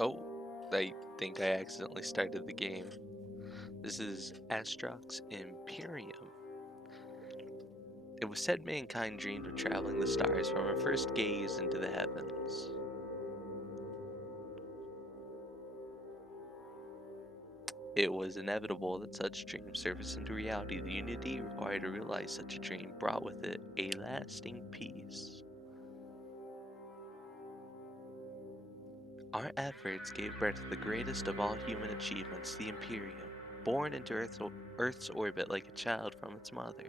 Oh, I think I accidentally started the game. This is Astrox Imperium. It was said mankind dreamed of traveling the stars from our first gaze into the heavens. It was inevitable that such dreams surface into reality. The unity required to realize such a dream brought with it a lasting peace. Our efforts gave birth to the greatest of all human achievements, the Imperium, born into Earth's orbit like a child from its mother.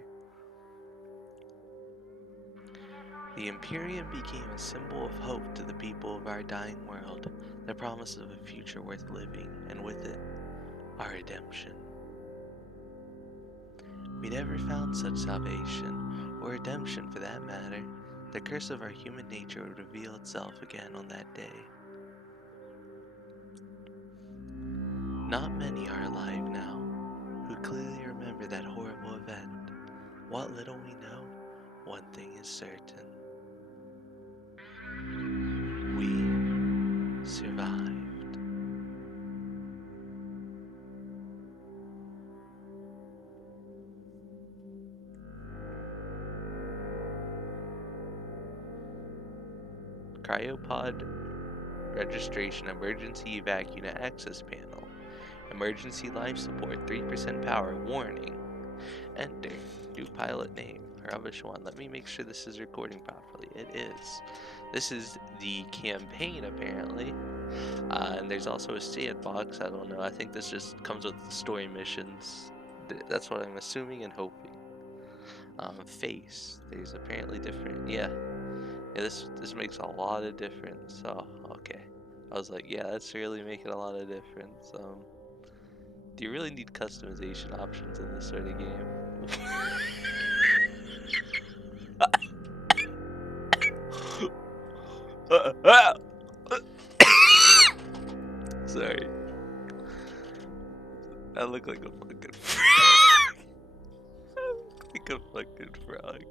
The Imperium became a symbol of hope to the people of our dying world, the promise of a future worth living, and with it, our redemption. We never found such salvation, or redemption for that matter. The curse of our human nature would reveal itself again on that day. Not many are alive now who clearly remember that horrible event. What little we know, one thing is certain. We survived. Cryopod registration, emergency evac unit access panel. Emergency life support, 3% power, warning. Enter. New pilot name, Rubbish 1. Let me make sure this is recording properly. It is. This is the campaign, apparently. And there's also a sandbox. I don't know. I think this just comes with the story missions. That's what I'm assuming and hoping. Face. There's apparently different. Yeah, this makes a lot of difference. So, okay. I was like, yeah, that's really making a lot of difference. Do you really need customization options in this sort of game? Sorry. I look like a fucking frog. I look like a fucking frog.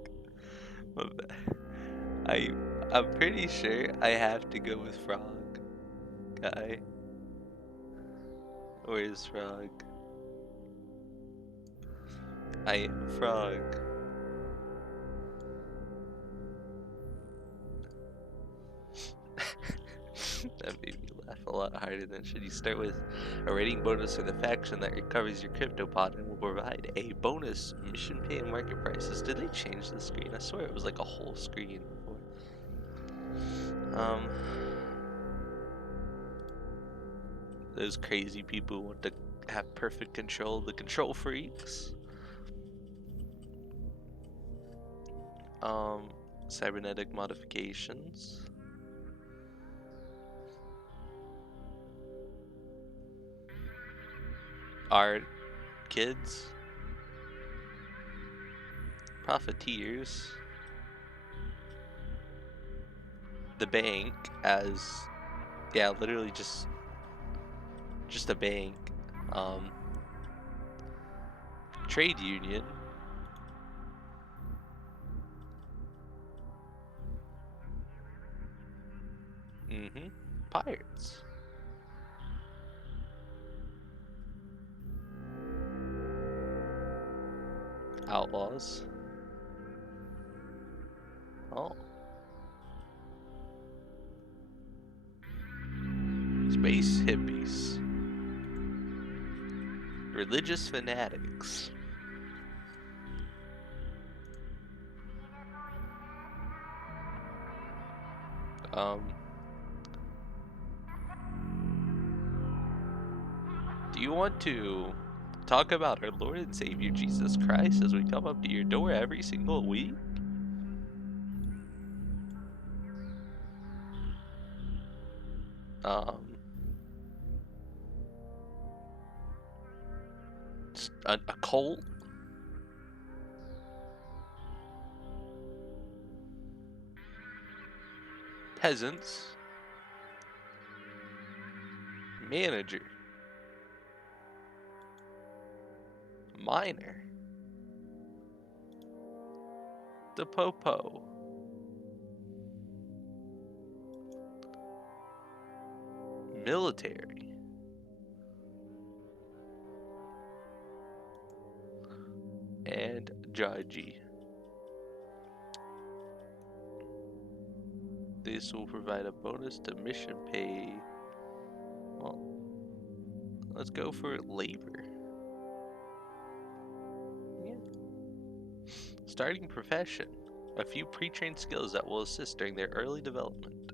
My bad. I'm pretty sure I have to go with frog. Guy. Where's frog? I am frog. That made me laugh a lot harder than should. You start with a rating bonus for the faction that recovers your CryptoPod and will provide a bonus mission pay and market prices. Did they change the screen? I swear it was like a whole screen before. Those crazy people who want to have perfect control, the control freaks. Cybernetic modifications. Our kids. Profiteers. The bank as, yeah, literally just a bank. Trade union. Pirates. Outlaws. Oh. Space hippies. Religious fanatics. Do you want to talk about our Lord and Savior Jesus Christ as we come up to your door every single week? A cult? Peasants? Manager? Miner? The Popo? military. And judgy. This will provide a bonus to mission pay. Well, let's go for labor. Yeah. Starting profession. A few pre-trained skills that will assist during their early development.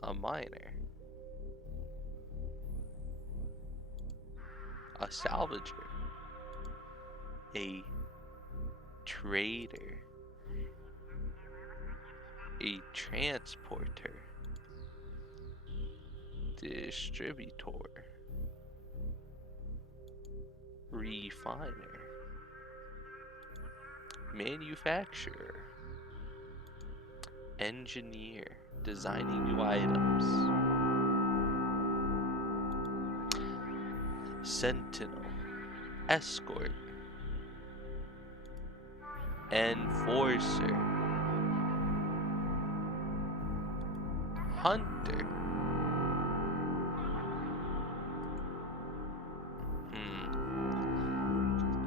A miner. A salvager. A trader. A transporter. Distributor. Refiner. Manufacturer. Engineer. Designing new items. Sentinel. Escort. Enforcer. Hunter.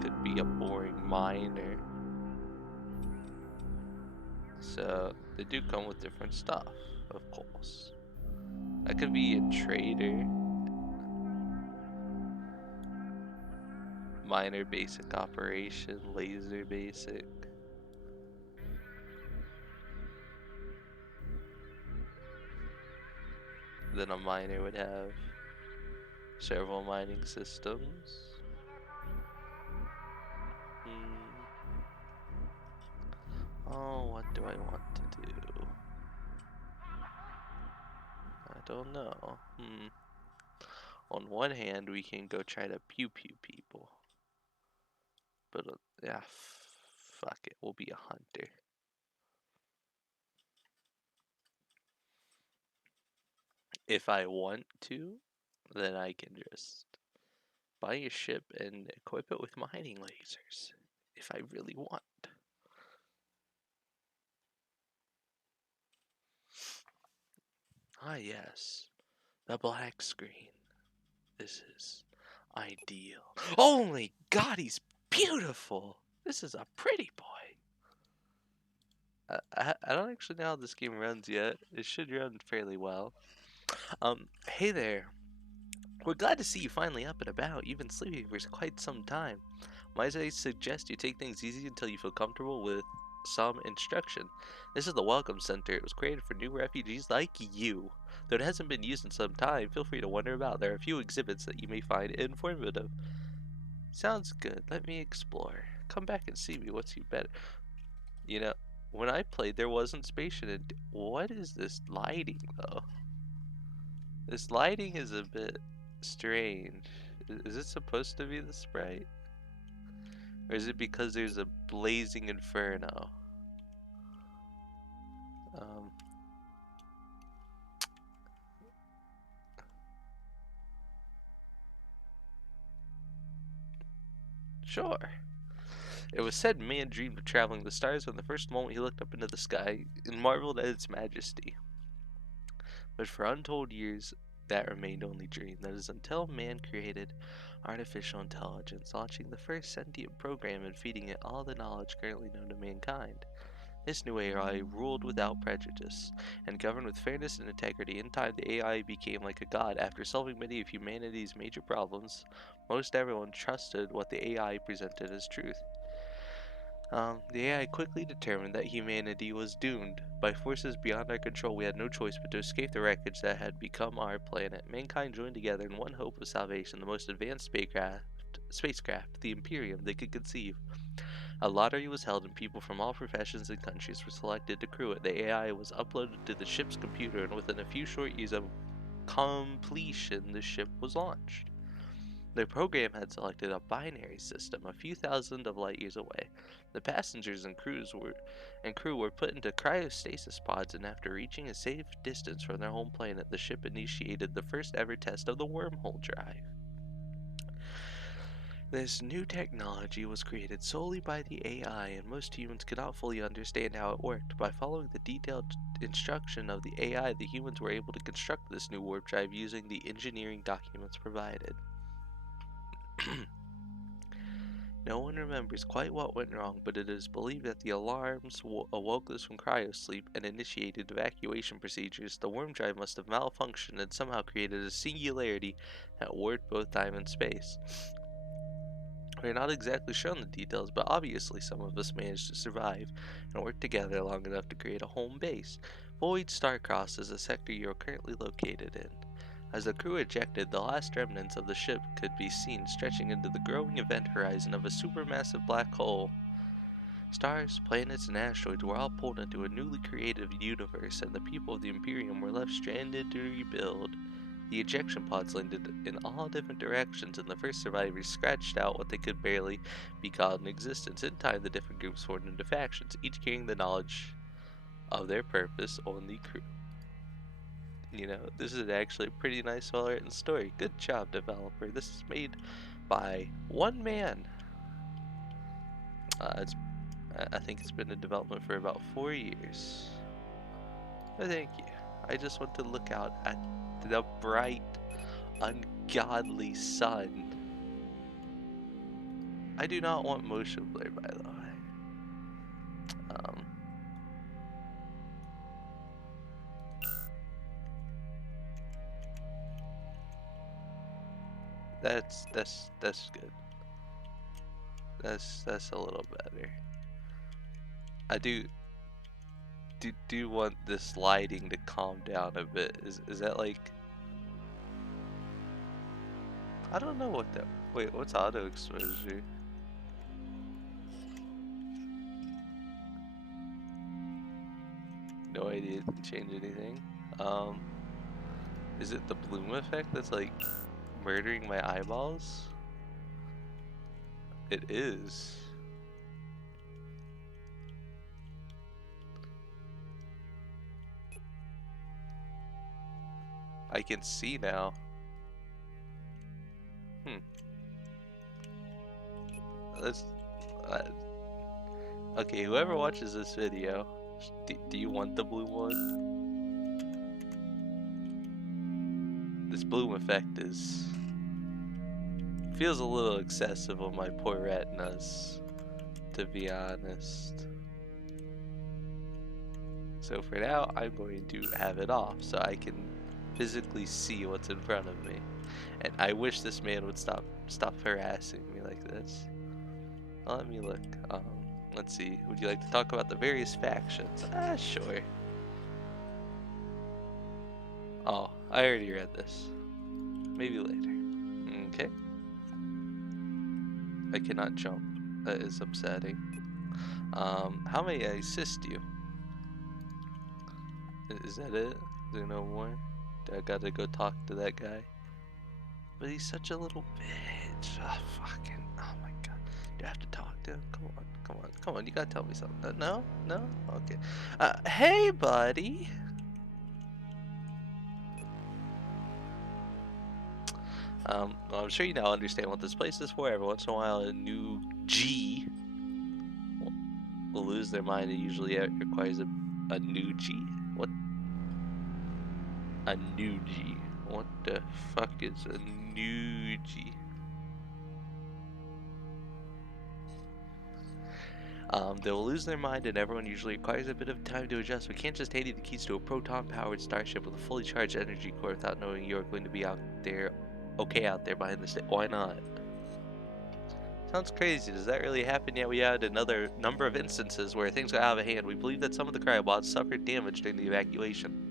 Could be a boring miner. So they do come with different stuff, of course. That could be a trader. Miner basic operation, laser basic. Then a miner would have several mining systems. Oh, what do I want to do? I don't know. On one hand, we can go try to pew people. But yeah, fuck it. We'll be a hunter. If I want to, then I can just buy a ship and equip it with mining lasers. If I really want. Ah, yes. The black screen. This is ideal. Oh my god, he's beautiful! This is a pretty boy. I don't actually know how this game runs yet. It should run fairly well. Hey there. We're glad to see you finally up and about. You've been sleeping for quite some time. Might I suggest you take things easy until you feel comfortable with some instruction. This is the Welcome Center. It was created for new refugees like you. Though it hasn't been used in some time, feel free to wander about. There are a few exhibits that you may find informative. Sounds good. Let me explore. Come back and see me once you've better. You know, when I played, there wasn't space in it. What is this lighting, though? This lighting is a bit strange. Is it supposed to be the sprite? Or is it because there's a blazing inferno? Sure. It was said man dreamed of traveling the stars from the first moment he looked up into the sky and marveled at its majesty. But for untold years, that remained only dream. That is until man created artificial intelligence, launching the first sentient program and feeding it all the knowledge currently known to mankind. This new AI ruled without prejudice and governed with fairness and integrity. In time, the AI became like a god. After solving many of humanity's major problems, most everyone trusted what the AI presented as truth. The AI quickly determined that humanity was doomed. By forces beyond our control, we had no choice but to escape the wreckage that had become our planet. Mankind joined together in one hope of salvation, the most advanced spacecraft, the imperium they could conceive. A lottery was held and people from all professions and countries were selected to crew it. The AI was uploaded to the ship's computer, and within a few short years of completion, the ship was launched. The program had selected a binary system a few thousand of light years away. The passengers and crew were put into cryostasis pods, and after reaching a safe distance from their home planet, the ship initiated the first ever test of the wormhole drive. This new technology was created solely by the AI, and most humans could not fully understand how it worked. By following the detailed instruction of the AI, the humans were able to construct this new warp drive using the engineering documents provided. No one remembers quite what went wrong, but it is believed that the alarms awoke us from cryosleep and initiated evacuation procedures. The warp drive must have malfunctioned and somehow created a singularity that warped both time and space. We're not exactly shown the details, but obviously some of us managed to survive and work together long enough to create a home base. Void Starcross is the sector you are currently located in. As the crew ejected, the last remnants of the ship could be seen stretching into the growing event horizon of a supermassive black hole. Stars, planets, and asteroids were all pulled into a newly created universe, and the people of the Imperium were left stranded to rebuild. The ejection pods landed in all different directions, and the first survivors scratched out what they could barely be called in existence. In time, the different groups formed into factions, each carrying the knowledge of their purpose on the crew. You know, this is actually a pretty nice, well-written story. Good job, developer. This is made by one man. I think it's been in development for about 4 years. But thank you. I just want to look out at the bright, ungodly sun. I do not want motion blur, by the way. That's good. That's a little better. I do want this lighting to calm down a bit. Is that like, I don't know what that. Wait, what's auto exposure? No idea. It didn't change anything. Um, is it the bloom effect that's like murdering my eyeballs? It is. I can see now. Let's. Uh, okay, whoever watches this video, do you want the blue one? This bloom effect feels a little excessive on my poor retinas, to be honest. So for now, I'm going to have it off so I can physically see what's in front of me. And I wish this man would stop harassing me like this. Let me look. Let's see. Would you like to talk about the various factions? Sure. Oh, I already read this. Maybe later. Okay. I cannot jump. That is upsetting. How may I assist you? Is that it? Is there no more? Do I gotta go talk to that guy? But he's such a little bitch. Oh, fucking. Oh my god. Do I have to talk to him? Come on, come on, come on. You gotta tell me something. No? No? Okay. Hey, buddy. Well, I'm sure you now understand what this place is for. Every once in a while, a new G will lose their mind. It usually requires a new G. What? A new G. What the fuck is a new G? They will lose their mind, and everyone usually requires a bit of time to adjust. We can't just hand you the keys to a proton-powered starship with a fully charged energy core without knowing you're going to be out there behind the state. Why not? Sounds crazy. Does that really happen? Yet we had another number of instances where things got out of hand. We believe that some of the cryobots suffered damage during the evacuation.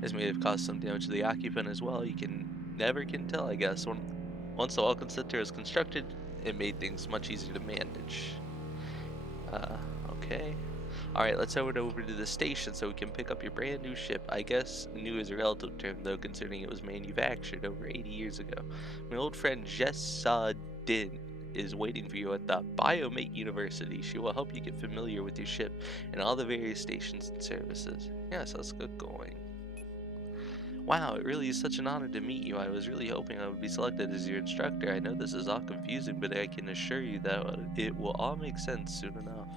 This may have caused some damage to the occupant as well. You never can tell, I guess. Once the welcome center is constructed, it made things much easier to manage. Okay. Alright, let's head over to the station so we can pick up your brand new ship. I guess new is a relative term though, considering it was manufactured over 80 years ago. My old friend Jessa Din is waiting for you at the Biomate University. She will help you get familiar with your ship and all the various stations and services. Yes, let's get going. Wow, it really is such an honor to meet you. I was really hoping I would be selected as your instructor. I know this is all confusing, but I can assure you that it will all make sense soon enough.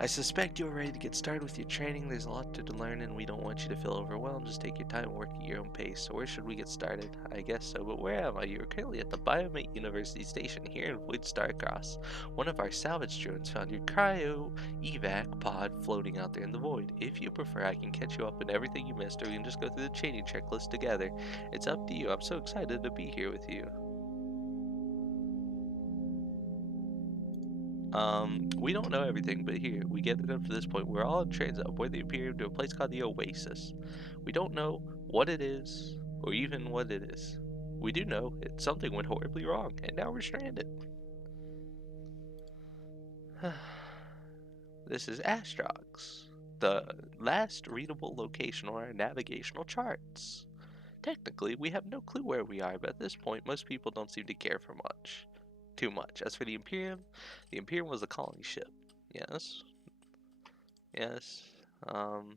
I suspect you're ready to get started with your training. There's a lot to learn, and we don't want you to feel overwhelmed. Just take your time and work at your own pace. So where should we get started? I guess so, but where am I? You're currently at the Biomate University Station here in Void Starcross. One of our salvage drones found your cryo evac pod floating out there in the void. If you prefer, I can catch you up on everything you missed, or we can just go through the training checklist together. It's up to you. I'm so excited to be here with you. We don't know everything, but here, we get it up to this point. We're all in transit aboard the Imperium to a place called the Oasis. We don't know what it is, or even what it is. We do know something went horribly wrong, and now we're stranded. This is astrox, the last readable location on our navigational charts. Technically, we have no clue where we are, but at this point, most people don't seem to care for too much. As for the Imperium was a colony ship. Yes. Yes. Um,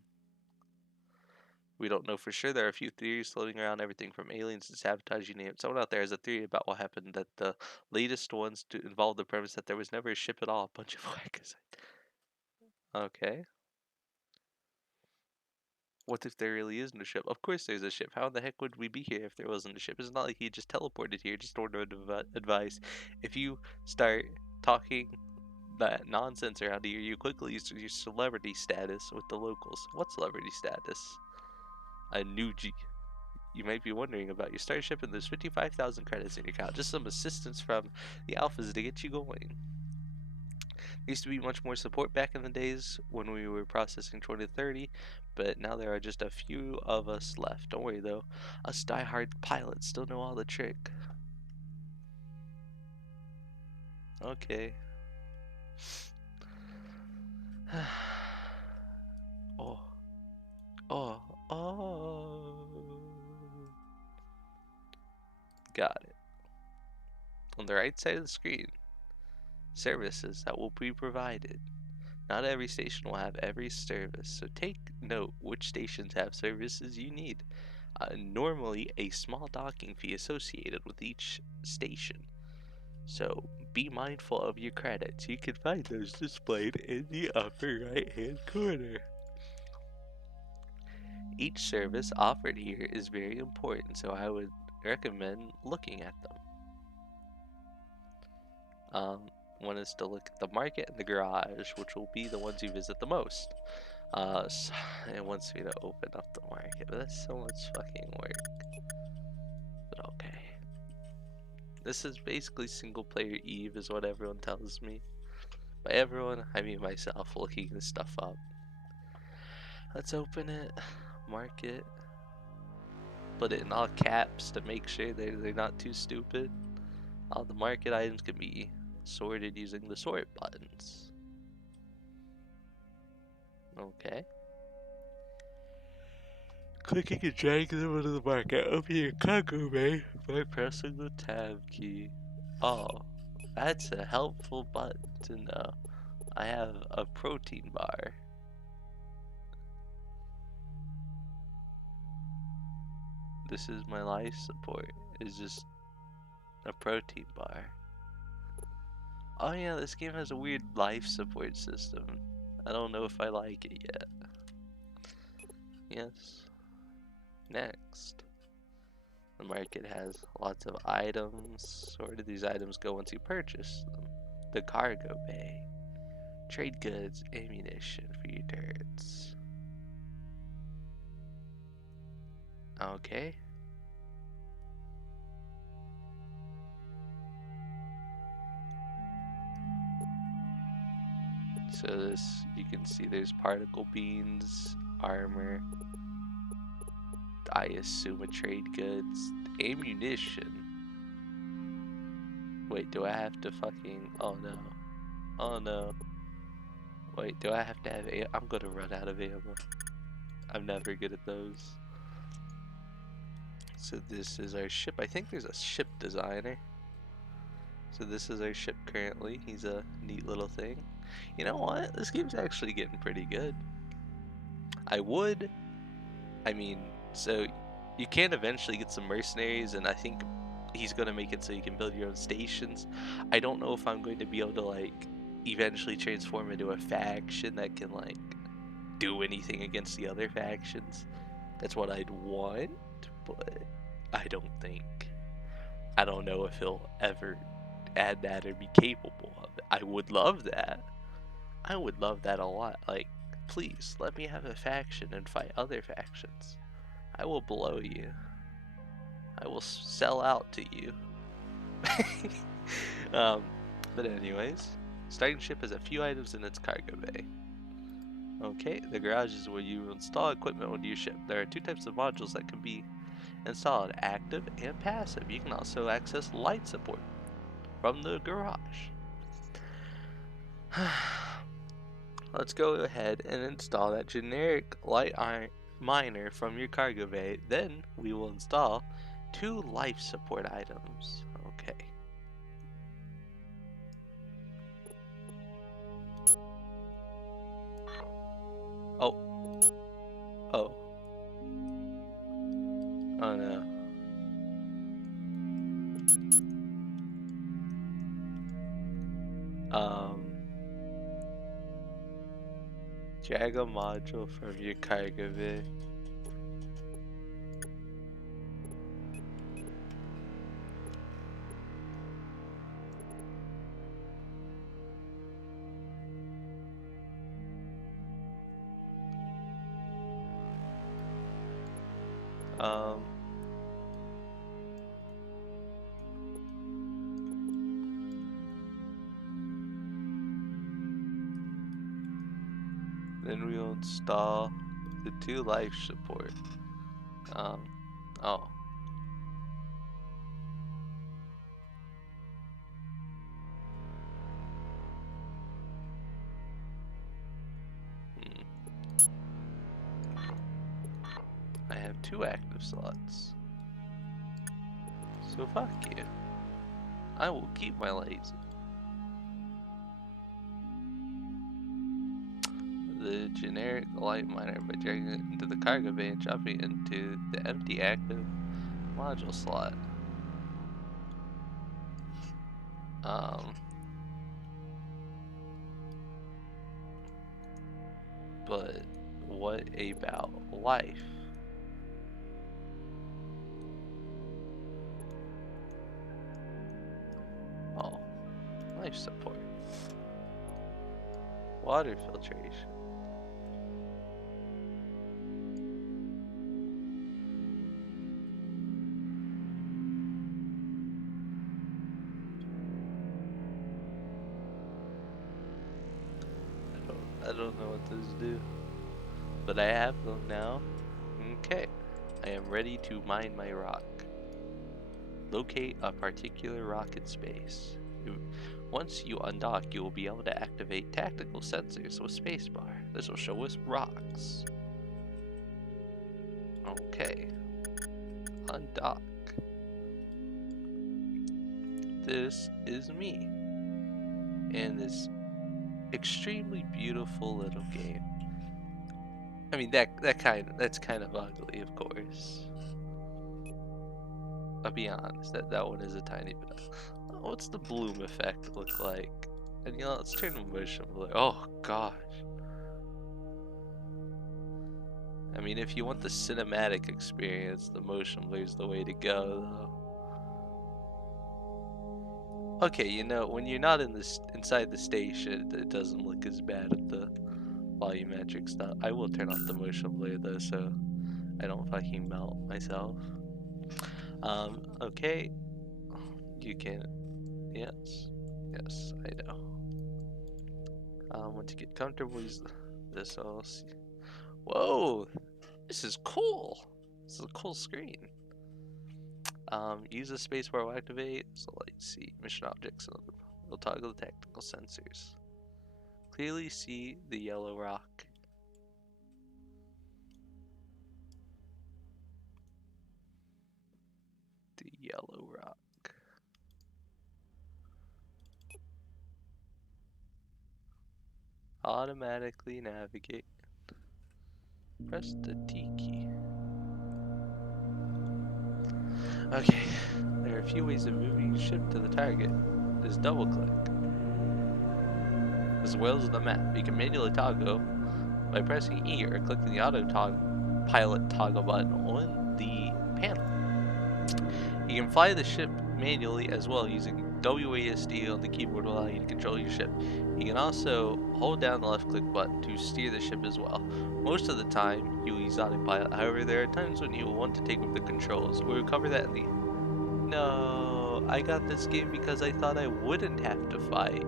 we don't know for sure. There are a few theories floating around, everything from aliens to sabotage, you name it. Someone out there has a theory about what happened, that the latest ones to involve the premise that there was never a ship at all. A bunch of whackers. Okay. What if there really isn't a ship? Of course there's a ship. How in the heck would we be here if there wasn't a ship? It's not like he just teleported here. Just order advice. If you start talking that nonsense around here, you quickly use your celebrity status with the locals. What celebrity status? A Nuji. You might be wondering about your starship, and there's 55,000 credits in your account. Just some assistance from the alphas to get you going. There used to be much more support back in the days when we were processing 2030, but now there are just a few of us left. Don't worry though, us diehard pilots still know all the trick. Okay. Oh. Oh. Oh. Got it. On the right side of the screen, services that will be provided. Not every station will have every service, so take note which stations have services you need. Normally, a small docking fee associated with each station, so be mindful of your credits. You can find those displayed in the upper right hand corner. Each service offered here is very important, so I would recommend looking at them. One is to look at the market and the garage, which will be the ones you visit the most. So it wants me to open up the market, but that's so much fucking work. But okay. This is basically single player Eve is what everyone tells me. By everyone, I mean myself looking this stuff up. Let's open it. Market. Put it in all caps to make sure they're not too stupid. All the market items can be sorted using the sort buttons. Okay. Clicking and dragging them into the market. Open your cargo bay by pressing the tab key. Oh, that's a helpful button to know. I have a protein bar. This is my life support. It's just a protein bar. Oh yeah, this game has a weird life support system. I don't know if I like it yet. Yes. Next. The market has lots of items. Where do these items go once you purchase them? The cargo bay. Trade goods, ammunition for your turrets. Okay. So this, you can see there's particle beans, armor. I assume a trade goods, ammunition. Wait, do I have to fucking, oh no. Oh no. Wait, do I have to have I'm gonna run out of ammo. I'm never good at those. So this is our ship. I think there's a ship designer. So this is our ship currently. He's a neat little thing. You know what? This game's actually getting pretty good. I mean, So you can eventually get some mercenaries, and I think he's gonna make it so you can build your own stations. I don't know if I'm going to be able to like eventually transform into a faction that can like do anything against the other factions. That's what I'd want, but I don't think. I don't know if he'll ever add that or be capable of it. I would love that. I would love that a lot. Like, please let me have a faction and fight other factions. I will blow you. I will sell out to you. um, but anyways, starting ship has a few items in its cargo bay. Okay, the garage is where you install equipment onto your ship. There are two types of modules that can be installed, active and passive. You can also access light support from the garage. Let's go ahead and install that generic light iron miner from your cargo bay. Then we will install 2 life support items. Okay. Oh. Oh. Oh no. Drag a module from your cargo bay. Then we'll install the 2 life support. Oh. I have 2 active slots. So fuck you. I will keep my laser. The generic light miner by dragging it into the cargo bay and dropping it into the empty active module slot. But what about life? Oh, life support. Water filtration. I don't know what those do, but I have them now. Okay, I am ready to mine my rock. Locate a particular rock in space. Once you undock, you will be able to activate tactical sensors with spacebar. This will show us rocks. Okay, undock. This is me in this extremely beautiful little game. I mean that's kind of ugly, of course. I'll be honest, that one is a tiny bit. What's the bloom effect look like? And you know, let's turn the motion blur. Oh gosh. I mean, if you want the cinematic experience, the motion blur is the way to go, though. Okay, you know, when you're not inside the station, it doesn't look as bad at the volumetric stuff. I will turn off the motion blur though, so I don't fucking melt myself. Okay. You can, yes, I know. Once you get comfortable, use this all. Whoa, this is cool. This is a cool screen. Use the spacebar will activate. So let's see mission objects. It'll toggle the tactical sensors. Clearly see the yellow rock. The yellow rock. Automatically navigate. Press the T key. Okay, there are a few ways of moving your ship to the target. There's double click, as well as the map. You can manually toggle by pressing E or clicking the pilot toggle button on the panel. You can fly the ship manually as well, using WASD on the keyboard will allow you to control your ship. You can also hold down the left click button to steer the ship as well. Most of the time you will use autopilot, however there are times when you will want to take over the controls. We'll cover that in the... No, I got this game because I thought I wouldn't have to fight.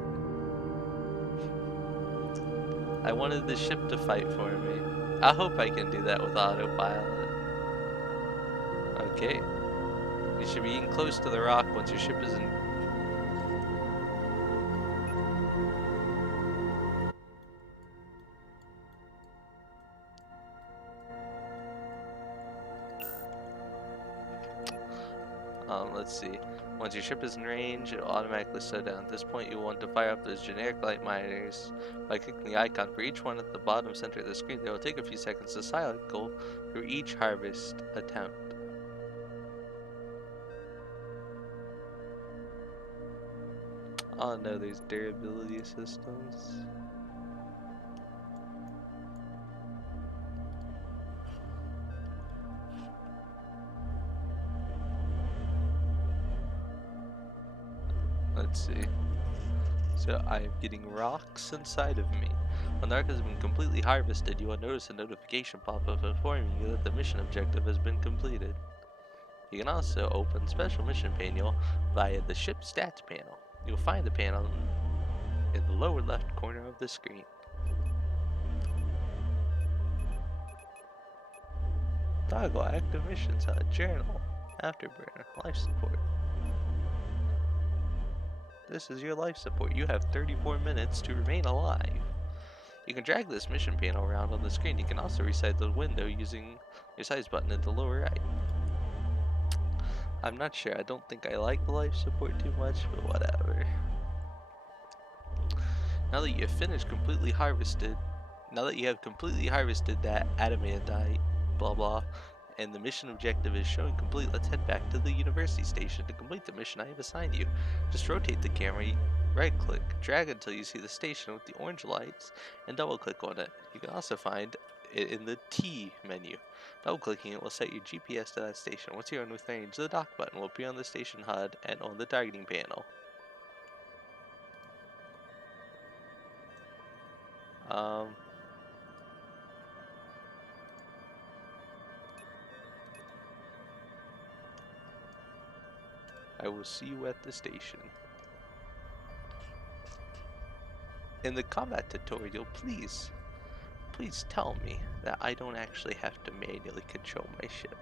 I wanted the ship to fight for me. I hope I can do that with autopilot. Okay. You should be getting close to the rock once your ship is in... let's see. Once your ship is in range, it will automatically slow down. At this point, you will want to fire up those generic light miners by clicking the icon for each one at the bottom center of the screen. They will take a few seconds to cycle through each harvest attempt. Oh no, there's durability systems. Let's see. So I am getting rocks inside of me. When the rock has been completely harvested, you will notice a notification pop up informing you that the mission objective has been completed. You can also open special mission panel via the ship stats panel. You'll find the panel in the lower left corner of the screen. Toggle active missions HUD, journal, afterburner, life support. This is your life support. You have 34 minutes to remain alive. You can drag this mission panel around on the screen. You can also resize the window using your size button in the lower right. I'm not sure. I don't think I like the life support too much, but whatever. Now that you have completely harvested that adamantite, blah blah, and the mission objective is showing complete, let's head back to the university station to complete the mission I have assigned you. Just rotate the camera, right click, drag until you see the station with the orange lights, and double click on it. You can also find it in the T menu. Double clicking it will set your GPS to that station. Once you're in with range, the dock button will appear on the station HUD and on the targeting panel. I will see you at the station. In the combat tutorial, please tell me that I don't actually have to manually control my ship.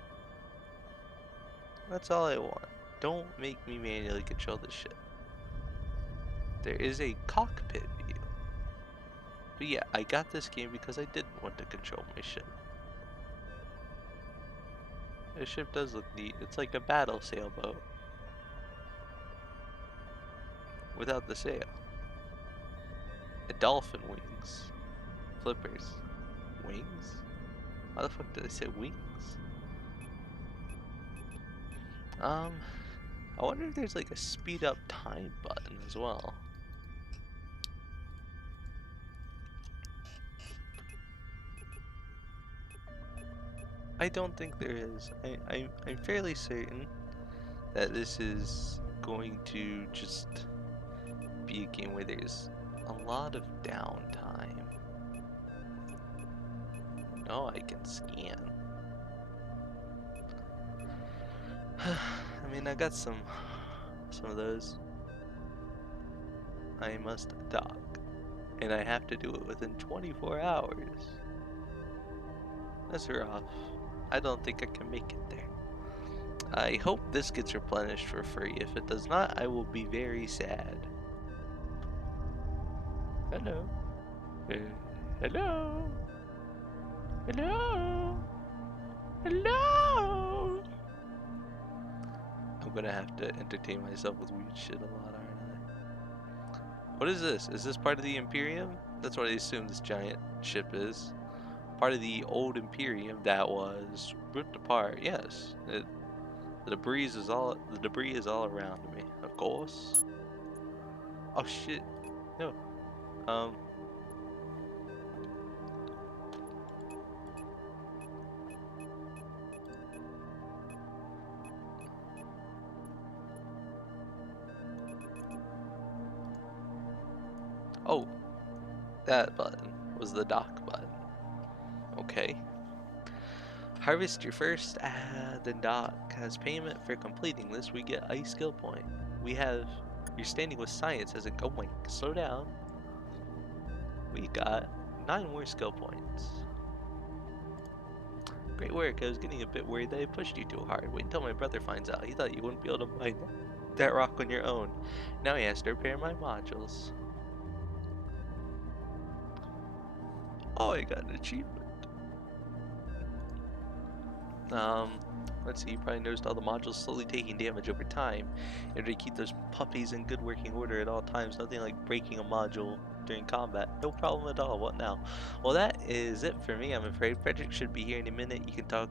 That's all I want. Don't make me manually control the ship. There is a cockpit view. But yeah, I got this game because I didn't want to control my ship. The ship does look neat. It's like a battle sailboat. Without the sail. A dolphin wings. Flippers. Wings? How the fuck did I say wings? I wonder if there's like a speed up time button as well. I don't think there is. I'm fairly certain that this is going to just be a game where there's a lot of downtime. Oh, I can scan. I mean, I got some of those. I must dock, and I have to do it within 24 hours. That's rough. I don't think I can make it there. I hope this gets replenished for free. If it does not, I will be very sad. Hello. Hello. Hello. Hello. I'm gonna have to entertain myself with weird shit a lot, aren't I? What is this? Is this part of the Imperium? That's what I assume this giant ship is. Part of the old Imperium that was ripped apart. Yes. The debris is all around me. Of course. Oh shit. No. Um. Oh, that button was the dock button. Okay. Harvest your first ad and dock. As payment for completing this, we get a skill point. We have your standing with science as it going. Slow down. We got 9 more skill points. Great work. I was getting a bit worried that I pushed you too hard. Wait until my brother finds out. He thought you wouldn't be able to mine that rock on your own. Now he has to repair my modules. Oh, I got an achievement. Um, let's see, you probably noticed all the modules slowly taking damage over time. In order to keep those puppies in good working order at all times, nothing like breaking a module during combat. No problem at all. What now? Well, that is it for me, I'm afraid. Frederick should be here in a minute. You can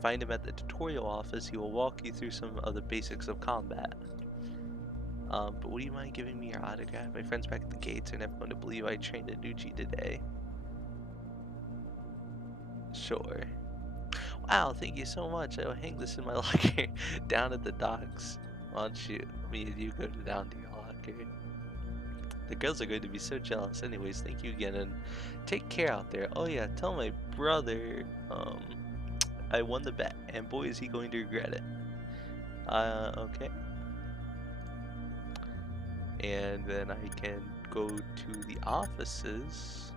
find him at the tutorial office. He will walk you through some of the basics of combat. But would you mind giving me your autograph? My friends back at the gates are never going to believe I trained a Nucci today. Sure. Wow, thank you so much. I'll hang this in my locker down at the docks. Why don't me and you go down to your locker? The girls are going to be so jealous. Anyways, thank you again and take care out there. Oh yeah, tell my brother, I won the bet and boy is he going to regret it. Okay. And then I can go to the offices.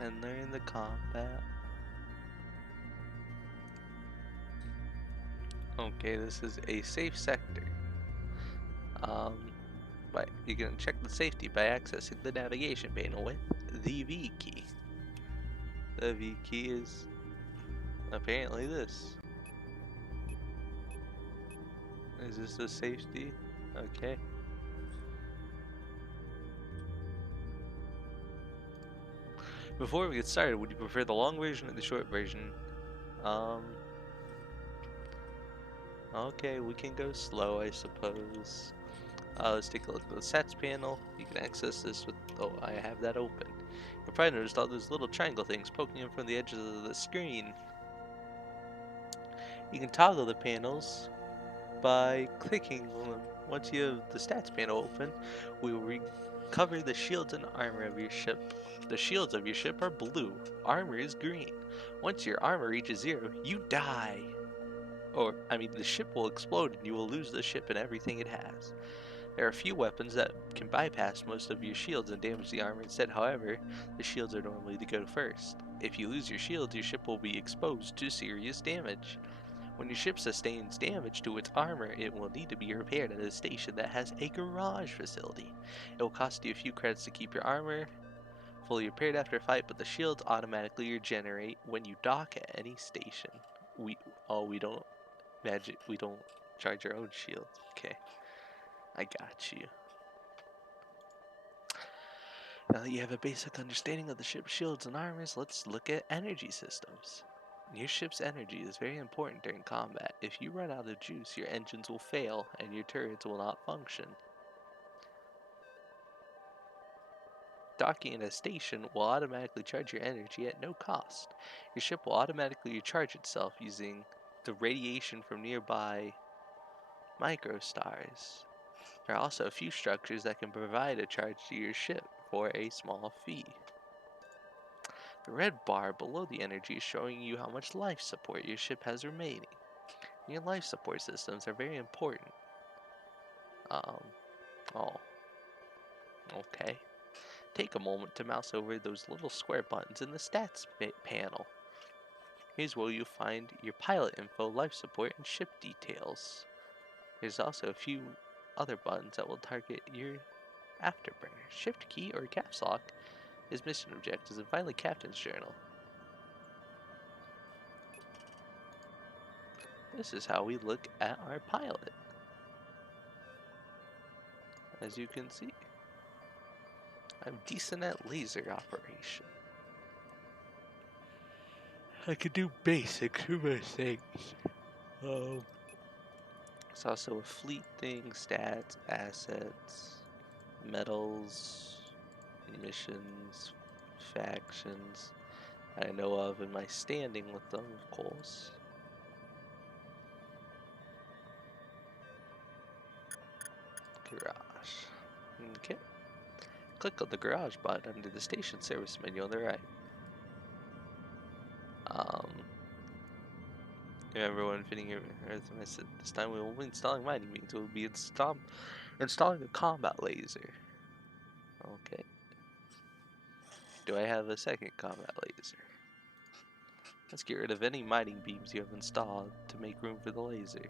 And learn the combat. Okay, this is a safe sector. But you can check the safety by accessing the navigation panel with the V key. The V key is apparently this. Is this the safety? Okay. Before we get started, would you prefer the long version or the short version? Okay, we can go slow, I suppose. Let's take a look at the stats panel. You can access this with, oh, I have that open. You'll probably noticed all those little triangle things poking in from the edges of the screen. You can toggle the panels by clicking on them. Once you have the stats panel open, we will recover the shields and armor of your ship. The shields of your ship are blue, armor is green. Once your armor reaches 0, you die. The ship will explode and you will lose the ship and everything it has. There are a few weapons that can bypass most of your shields and damage the armor instead. However, the shields are normally to go first. If you lose your shields, your ship will be exposed to serious damage. When your ship sustains damage to its armor, it will need to be repaired at a station that has a garage facility. It will cost you a few credits to keep your armor fully repaired after a fight, but the shields automatically regenerate when you dock at any station. We don't charge our own shields. Okay, I got you. Now that you have a basic understanding of the ship's shields and armors, let's look at energy systems. Your ship's energy is very important during combat. If you run out of juice, your engines will fail and your turrets will not function. Docking at a station will automatically charge your energy at no cost. Your ship will automatically recharge itself using the radiation from nearby microstars. There are also a few structures that can provide a charge to your ship for a small fee. The red bar below the energy is showing you how much life support your ship has remaining. Your life support systems are very important. Oh, okay. Take a moment to mouse over those little square buttons in the stats panel. Here's where you'll find your pilot info, life support, and ship details. There's also a few other buttons that will target your afterburner. Shift key or caps lock is mission objectives, and finally captain's journal. This is how we look at our pilot. As you can see, I'm decent at laser operation. I could do basic super things. It's also a fleet thing, stats, assets, medals, missions, factions I know of in my standing with them, of course. Garage. Okay. Click on the garage button under the station service menu on the right. Remember when fitting your Earth, I said this time we won't be installing mining beams, we'll be installing a combat laser. Okay. Do I have a second combat laser? Let's get rid of any mining beams you have installed to make room for the laser.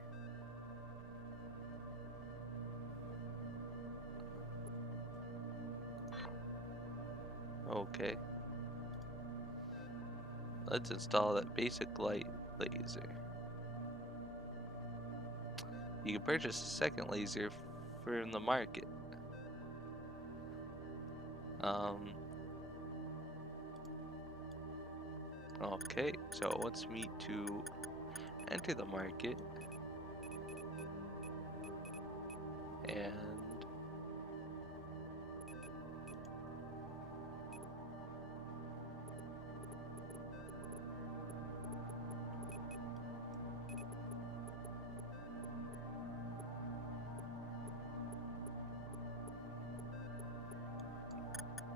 Okay. Let's install that basic light laser. You can purchase a second laser from the market. Okay, so it wants me to enter the market and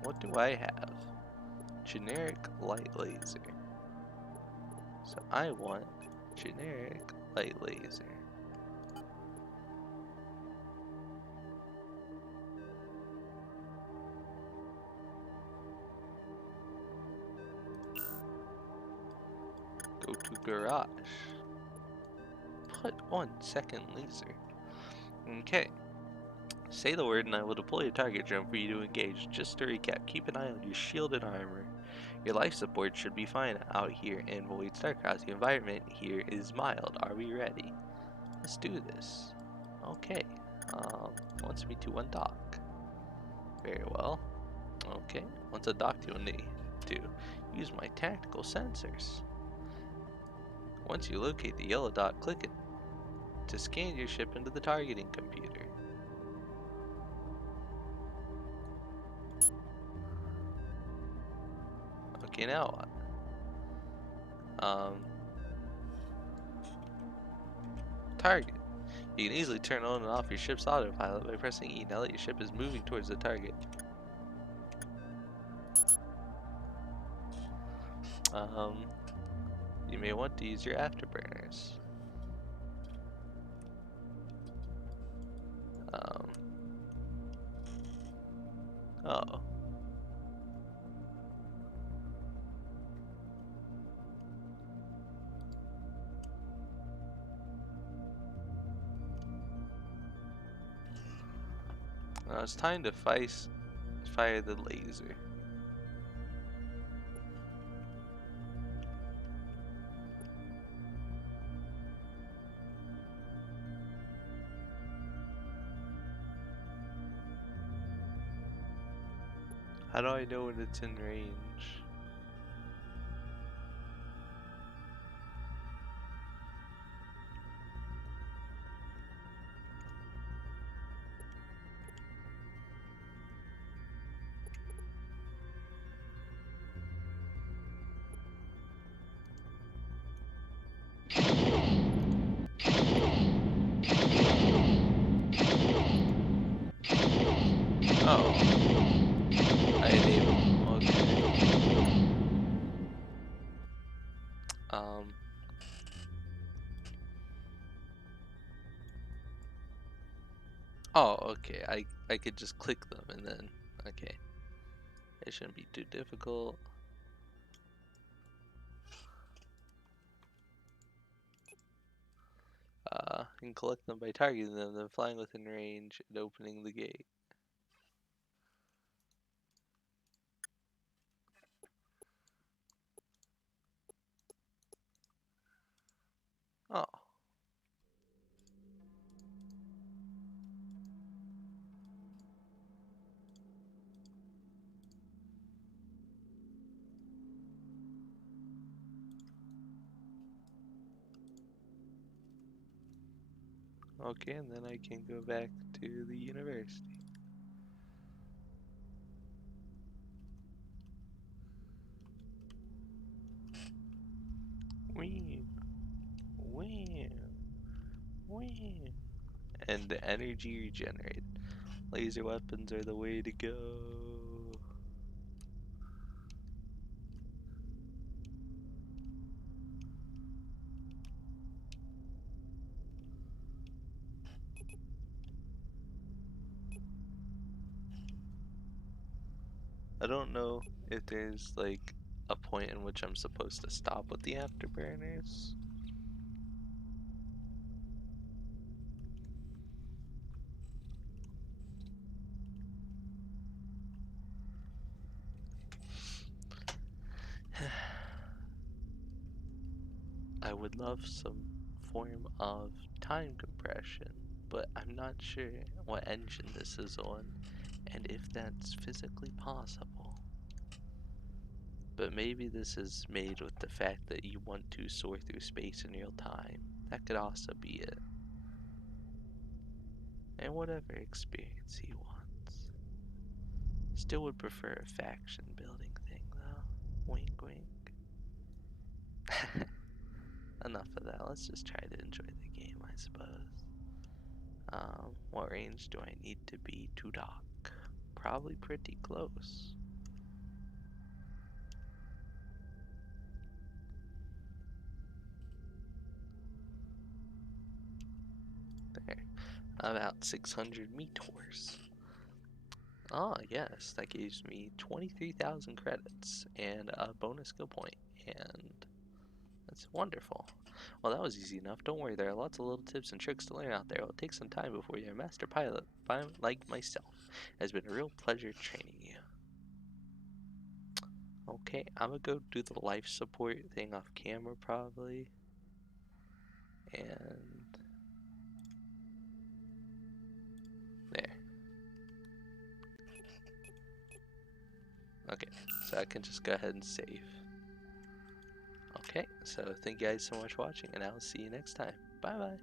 what do I have? Generic light laser. So I want generic light laser. Go to garage. Put on second laser. Okay. Say the word and I will deploy a target drone for you to engage. Just to recap, keep an eye on your shield and armor. Your life support should be fine out here in Void Starcross. The environment here is mild. Are we ready? Let's do this. Okay. Wants me to undock. Very well. Okay. Once undocked, you'll need to use my tactical sensors. Once you locate the yellow dot, click it to scan your ship into the targeting computer. Okay, now what? Target. You can easily turn on and off your ship's autopilot by pressing E. Now that your ship is moving towards the target. You may want to use your afterburners. Oh. Now it's time to fire the laser. How do I know when it's in range? Oh. I enabled. Okay. Oh, okay. I could just click them and then okay. It shouldn't be too difficult. You can collect them by targeting them, then flying within range and opening the gate. Oh. Okay, and then I can go back to the university. Wee, wee, wee. And the energy regenerated. Laser weapons are the way to go. I don't know if there's like a point in which I'm supposed to stop with the afterburners. I would love some form of time compression, but I'm not sure what engine this is on and if that's physically possible. But maybe this is made with the fact that you want to soar through space in real time. That could also be it. And whatever experience he wants. Still would prefer a faction building thing though. Wink wink. Enough of that. Let's just try to enjoy the game, I suppose. What range do I need to be to dock? Probably pretty close. There. About 600 meters. Ah, yes, that gives me 23,000 credits and a bonus skill point, and that's wonderful. Well, that was easy enough. Don't worry, there are lots of little tips and tricks to learn out there. It'll take some time before you're a master pilot, like myself. It has been a real pleasure training you. Okay, I'm gonna go do the life support thing off camera probably. And there. Okay, so I can just go ahead and save. Okay, so thank you guys so much for watching, and I'll see you next time. Bye bye.